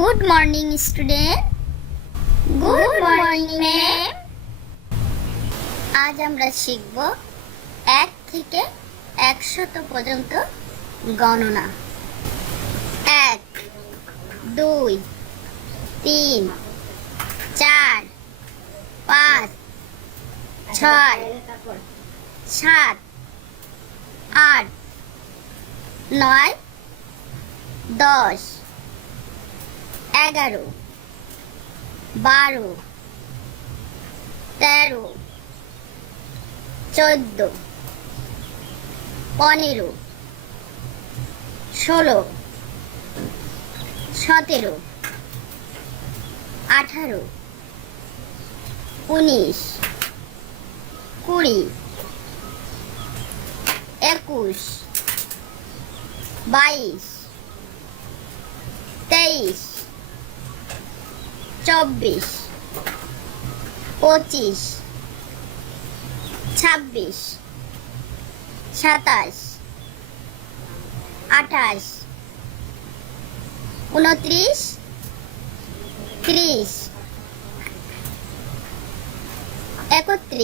Good morning student. Good morning ma'am. আজ আমরা শিখব 1 থেকে 100 পর্যন্ত গণনা। 1 2 3 4 5 6 7 8 9 10 11 12 13 14 15 16 17 18 19 20 21 22 23 24 25 26 27 28 29 30 31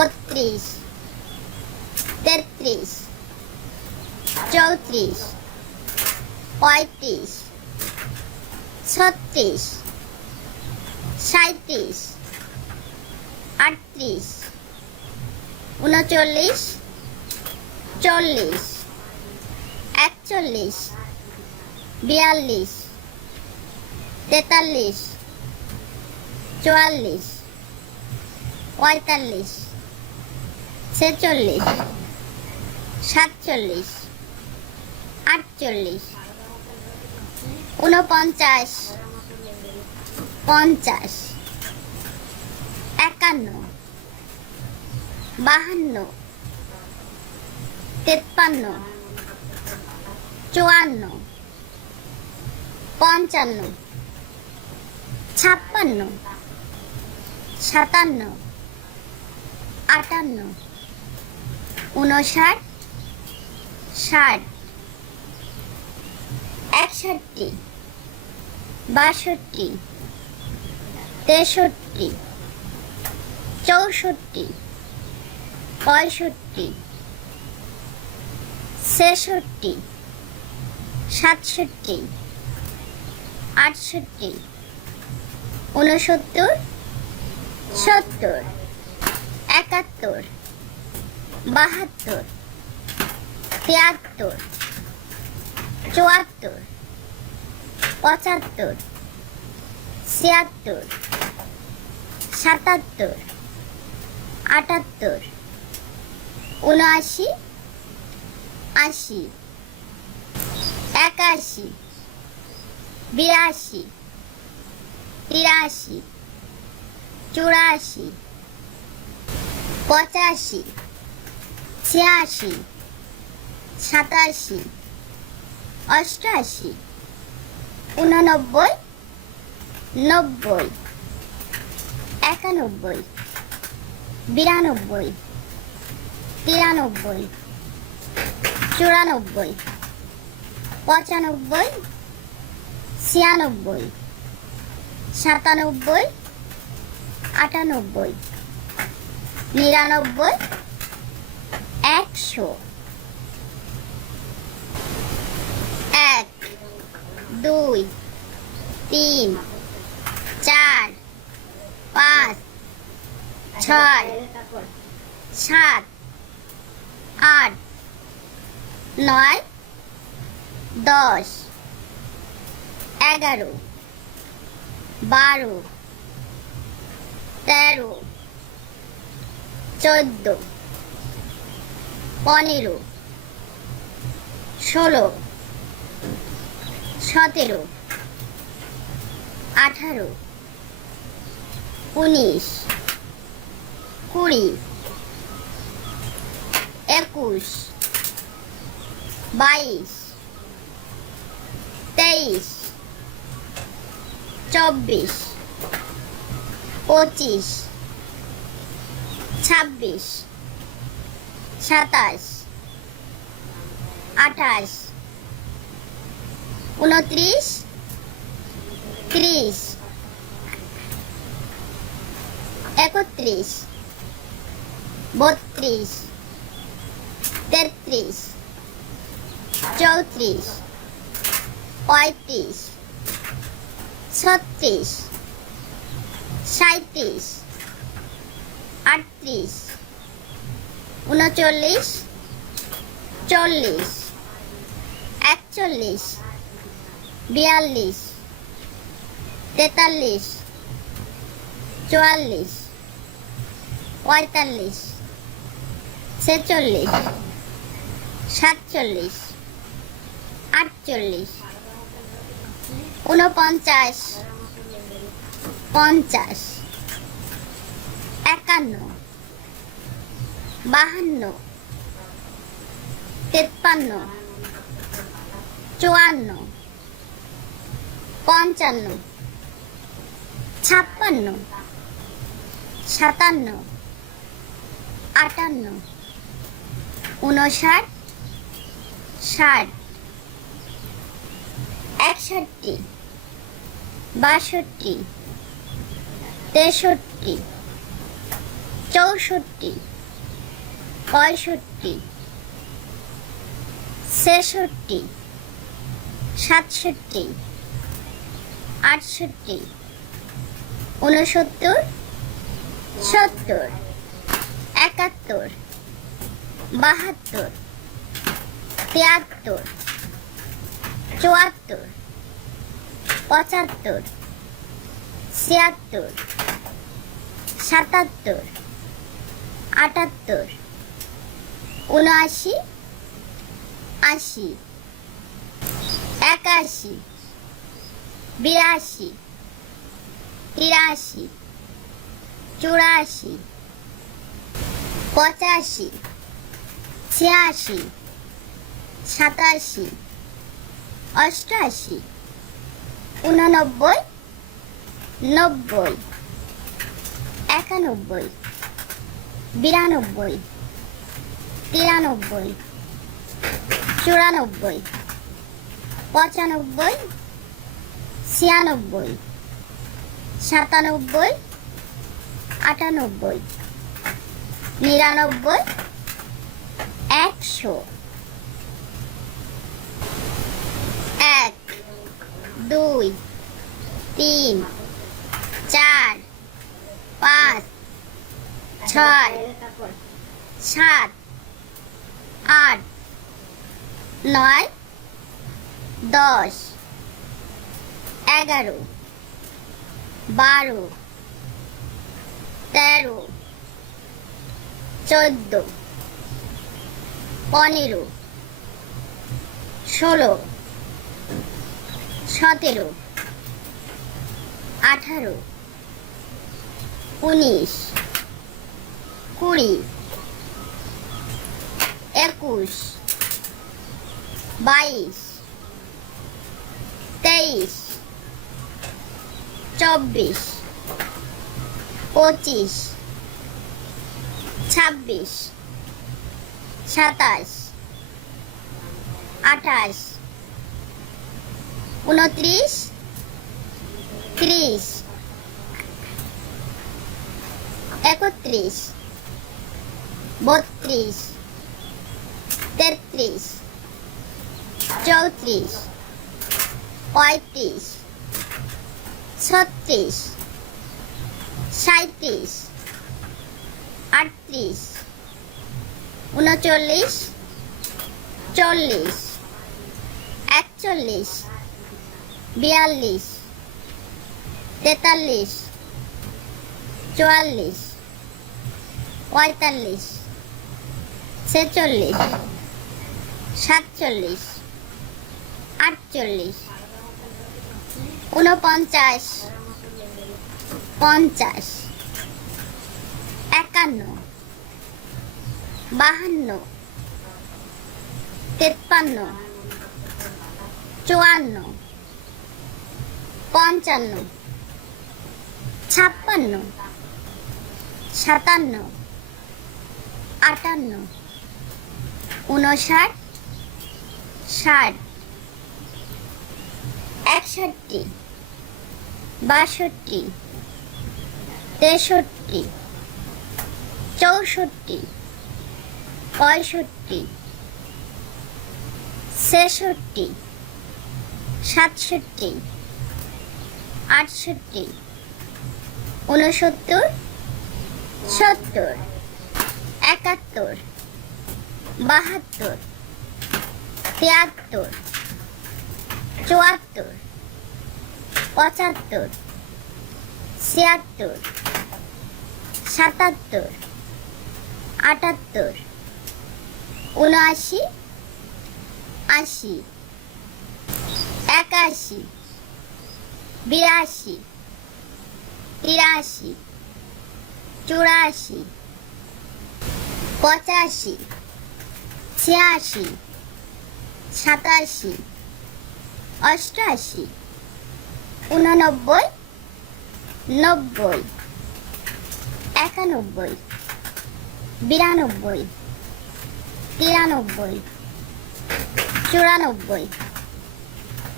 32 33 34 35 36 37 38 39 40 41 42 43 44 45 46 47 48 49 50 51 52 53 54 55 56 57 58 59 60 61 62 63 64 65 66 67 68 69 70 71 72 73 74 75 76 77 78 79 80 81 82 83 84 85 86 87 88 89 90 91 92 93 94 95 96 97 98 99 100 1 2 3 4 5 6 7 8 9 10 11 12 13 14 15 16 17 18 19 20 21 22 23 24 25 26 27 28 29, 30, 31, 32, 33, 34, 35, 36, 37, 38, 39, 40, 41, 42, 43, 44, 45, 46, 47, 48, 49, 50, 51, 52, 53, 54, 55, 56, 57, 58, 59, 60, 61, 62, 63, 64, 65, 66, 67, 68, 69, 70, 71, 72, 73, 74, 75, 76, 77, 78, 79, 80, 81, 82, 83, 84, 85, 86, 87, 88, 89, 90, 91, 92, 93, 94, 95, 96, 97, 98, 99, 100, 1, 2, 3, 4, 5, 6, 7, 8, 9, 10, 11, 12, 13, 14, 15, 16, 17, 18, 19, 20, 21, 22, 23, 24, 25, 26, 27, 28, 29, 30, 31, 32, 33, 34, 35, 36, 37, 38, 39, 40, 41, 42, 43, 44, 45, 46, 47, 48, 49, 50, 51, 52, 53, 54, 55, 56, 57, 58, 59, 60, 61, 62, 63, 64, 65, 66, 67, 68, 69, 70, 71, 72, 73, 74, 75, 76, 77, 78, 79, 80, 81, 82, 83, 84, 85, 86, 87, 88, 89, 90, 91, 92, 93, 94,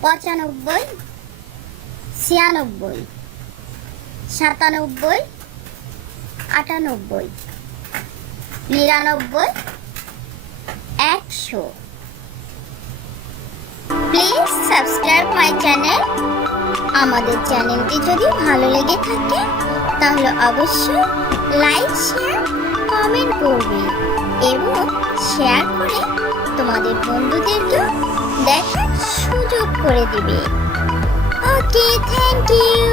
95, 96, 97, 98, 99, 100. Please subscribe my channel. আমাদের চ্যানেলটি যদি ভালো লেগে থাকে তাহলে অবশ্যই লাইক শেয়ার কমেন্ট করবে এবং শেয়ার করে তোমাদের বন্ধুদেরকেও দেখার সুযোগ করে দিবে। ওকে, থ্যাংক ইউ।